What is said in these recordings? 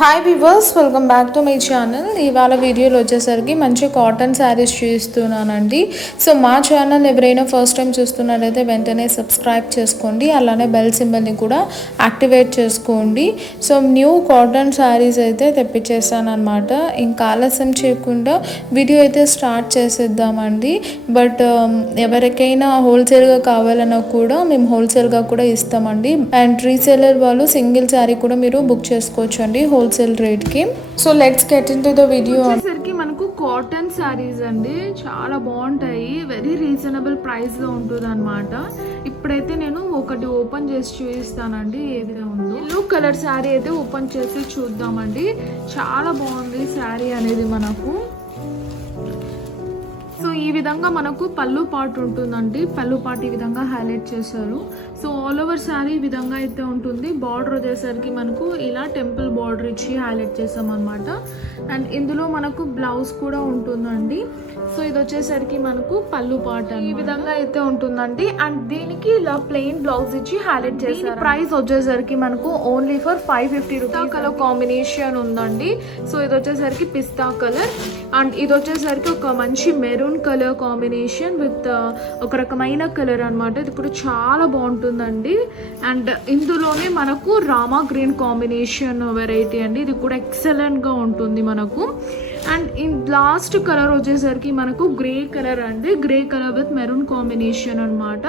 Hi viewers, welcome back to my channel. ఇవాళ వీడియోలో వచ్చేసరికి మంచి కాటన్ శారీస్ చూపిస్తున్నానండి. సో మా ఛానల్ ఎవరైనా ఫస్ట్ టైం చూస్తున్నట్లయితే వెంటనే సబ్స్క్రైబ్ చేసుకోండి, అలానే బెల్ సింబల్ని కూడా యాక్టివేట్ చేసుకోండి. సో న్యూ కాటన్ శారీస్ అయితే తెప్పించేసాను అనమాట. ఇంకా ఆలస్యం చేయకుండా వీడియో అయితే స్టార్ట్ చేసేద్దామండి. బట్ ఎవరికైనా హోల్సేల్గా కావాలన్నా కూడా మేము హోల్సేల్గా కూడా ఇస్తామండి. అండ్ రీసేలర్ వాళ్ళు సింగిల్ శారీ కూడా మీరు బుక్ చేసుకోవచ్చు అండి హోల్సేల్ రేట్ కి. So let's get in to the video. వచ్చేసరికి మనకు కాటన్ శారీస్ అండి, చాలా బాగుంటాయి. వెరీ రీజనబుల్ ప్రైస్ లో ఉంటుంది అనమాట. ఇప్పుడైతే నేను ఒకటి ఓపెన్ చేసి చూపిస్తానండి ఏ విధంగా ఉందో. బ్లూ కలర్ శారీ అయితే ఓపెన్ చేసి చూద్దామండి. చాలా బాగుంది శారీ అనేది మనకు. సో ఈ విధంగా మనకు పళ్ళు పార్ట్ ఉంటుందండి. పళ్ళు పార్ట్ ఈ విధంగా హైలైట్ చేశారు. సో ఆల్ ఓవర్ శారీ ఈ విధంగా అయితే ఉంటుంది. బార్డర్ వచ్చేసరికి మనకు ఇలా టెంపుల్ బార్డర్ ఇచ్చి హైలైట్ చేసాం అనమాట. అండ్ ఇందులో మనకు బ్లౌజ్ కూడా ఉంటుందండి. సో ఇది వచ్చేసరికి మనకు పళ్ళు పార్ట్ ఈ విధంగా అయితే ఉంటుందండి. అండ్ దీనికి ఇలా ప్లెయిన్ బ్లౌజ్ ఇచ్చి హైలైట్ చేశారు. ప్రైస్ వచ్చేసరికి మనకు only for 550 rupees. Colour combination ఉందండి. సో ఇది వచ్చేసరికి పిస్తా కలర్ అండ్ ఇది వచ్చేసరికి ఒక మంచి మెరూన్ కలర్ కాంబినేషన్ విత్ ఒక రకమైన కలర్ అనమాట. ఇది కూడా చాలా బాగుంటుందండి. అండ్ ఇందులోనే మనకు రామా గ్రీన్ కాంబినేషన్ వెరైటీ అండి. ఇది కూడా ఎక్సలెంట్ గా ఉంటుంది మనకు. అండ్ లాస్ట్ కలర్ వచ్చేసరికి మనకు గ్రే కలర్ అండి. Grey colour with maroon combination అనమాట.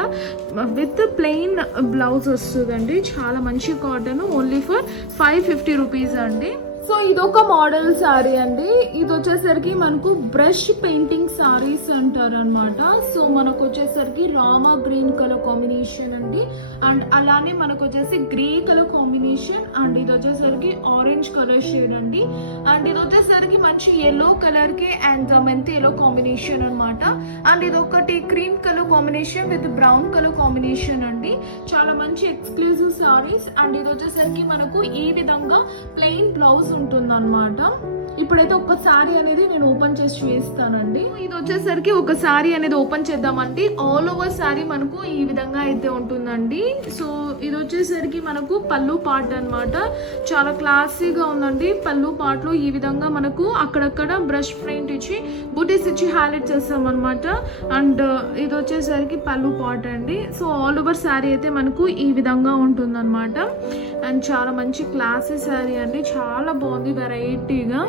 విత్ ప్లెయిన్ బ్లౌజ్ వస్తుందండి. చాలా మంచి కాటన్. ఓన్లీ ఫర్ 550 రూపీస్ అండి. సో ఇదొక మోడల్ శారీ అండి. ఇది వచ్చేసరికి మనకు బ్రష్ పెయింటింగ్ శారీస్ అంటారు అనమాట. సో మనకు వచ్చేసరికి రామా గ్రీన్ కలర్ కాంబినేషన్ అండి. అండ్ అలానే మనకు వచ్చేసి గ్రే కలర్ కాంబినేషన్ అండ్ ఇది వచ్చేసరికి ఆరెంజ్ కలర్ షేడ్ అండి. అండ్ ఇది వచ్చేసరికి మంచి ఎల్లో కలర్ కి అండ్ మెంతి ఎల్లో కాంబినేషన్ అనమాట. అండ్ ఇది ఒకటి cream colour combination with brown colour combination అండి. చాలా మంచి ఎక్స్క్లూజివ్ శారీస్. అండ్ ఇది వచ్చేసరికి మనకు ఈ విధంగా ప్లెయిన్ బ్లౌజ్ ఉంటుంది అనమాట. ఇప్పుడైతే ఒక శారీ అనేది నేను ఓపెన్ చేసి చూపిస్తానండి. ఇది వచ్చేసరికి ఒక శారీ అనేది ఓపెన్ చేద్దామండి. ఆల్ ఓవర్ శారీ మనకు ఈ విధంగా అయితే ఉంటుందండి. సో ఇది వచ్చేసరికి మనకు పళ్ళు పార్ట్ అనమాట. చాలా క్లాసీగా ఉందండి. పళ్ళు పార్ట్ లో ఈ విధంగా మనకు అక్కడక్కడ బ్రష్ పెయింట్ ఇచ్చి బూటీస్ ఇచ్చి హైలైట్ చేస్తాం అనమాట. అండ్ ఇది వచ్చేసరికి పళ్ళు పార్ట్ అండి. సో ఆల్ ఓవర్ శారీ అయితే మనకు ఈ విధంగా ఉంటుంది అనమాట. అండ్ చాలా మంచి క్లాసీ శారీ అండి. చాలా బాగుంది వెరైటీగా.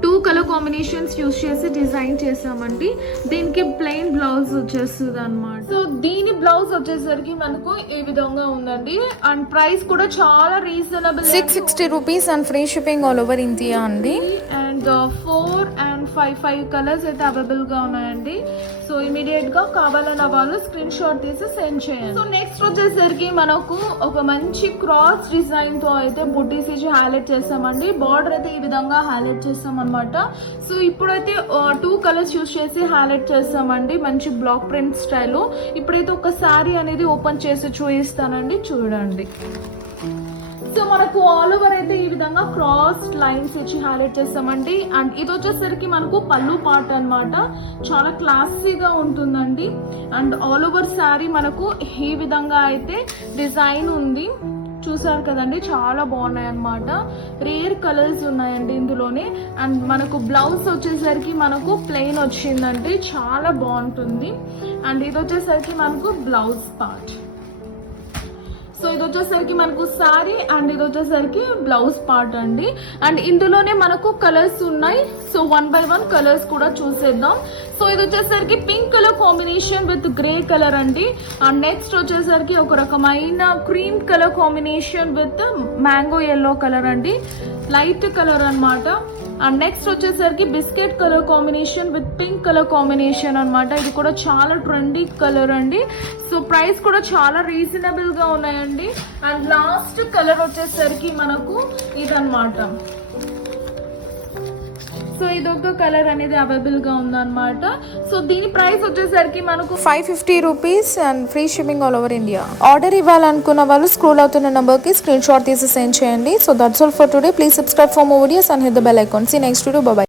2 కలర్ కాంబినేషన్స్ యూజ్ చేసి డిజైన్ చేసామండి. దీనికి ప్లెయిన్ బ్లౌజ్ వచ్చేస్తుంది అనమాట. సో దీని బ్లౌజ్ వచ్చేసరికి మనకు ఈ విధంగా ఉందండి. అండ్ ప్రైస్ కూడా చాలా reasonable, 660 rupees and free shipping all over India అండి. అండ్ 4 and 5 కలర్స్ అయితే అవైలబుల్ గా ఉన్నాయండి. సో ఇమీడియట్ గా కావాలన్న వాళ్ళు స్క్రీన్ షాట్ తీసి సెండ్ చేయండి. సో నెక్స్ట్ వచ్చేసరికి మనకు ఒక మంచి క్రాస్ డిజైన్ తో అయితే బుట్టీస్ ఇచ్చి హైలైట్ చేస్తామండి. బార్డర్ అయితే ఈ విధంగా హైలైట్ చేస్తాం అనమాట. సో ఇప్పుడైతే 2 కలర్స్ యూజ్ చేసి హైలైట్ చేస్తామండి. మంచి బ్లాక్ ప్రింట్ స్టైల్. ఇప్పుడైతే ఒక శారీ అనేది ఓపెన్ చేసి చూపిస్తానండి, చూడండి. సో మనకు ఆల్ ఓవర్ అయితే ఈ విధంగా క్రాస్ లైన్స్ ఇచ్చి హైలైట్ చేస్తామండి. అండ్ ఇది వచ్చేసరికి మనకు పళ్ళు పార్ట్ అనమాట. చాలా క్లాసీగా ఉంటుందండి. అండ్ ఆల్ ఓవర్ శారీ మనకు ఈ విధంగా అయితే డిజైన్ ఉంది. చూసారు కదండి, చాలా బాగున్నాయి అనమాట. రేర్ కలర్స్ ఉన్నాయండి ఇందులోనే. అండ్ మనకు బ్లౌజ్ వచ్చేసరికి మనకు ప్లెయిన్ వచ్చిందండి. చాలా బాగుంటుంది. అండ్ ఇది వచ్చేసరికి మనకు బ్లౌజ్ పార్ట్. సో ఇది వచ్చేసరికి మనకు శారీ అండ్ ఇది వచ్చేసరికి బ్లౌజ్ పార్ట్ అండి. అండ్ ఇందులోనే మనకు కలర్స్ ఉన్నాయి. సో 1 by 1 కలర్స్ కూడా చూసేద్దాం. సో ఇది వచ్చేసరికి pink colour combination with grey colour అండి. అండ్ నెక్స్ట్ వచ్చేసరికి ఒక రకమైన cream colour combination with mango yellow colour అండి. లైట్ కలర్ అనమాట. అండ్ నెక్స్ట్ వచ్చేసరికి biscuit colour combination with pink colour combination అనమాట. ఇది కూడా చాలా ట్రెండీ కలర్ అండి. సో ప్రైస్ కూడా చాలా రీజనబుల్ గా ఉన్నాయండి. అండ్ లాస్ట్ కలర్ వచ్చేసరికి మనకు ఇదన్నమాట. సో ఇదొక కలర్ అనేది అవైలబుల్ గా ఉందన్నమాట. సో దీని ప్రైస్ వచ్చేసరికి మనకు 550 rupees and free shipping all over India. Order ఇవ్వాలనుకున్న వాళ్ళు స్క్రోల్ అవుతున్న నంబర్ కి స్క్రీన్ షాట్ తీసి సెండ్ చేయండి. So that's all for today. Please subscribe for more videos and hit the bell icon. See next video. Bye by.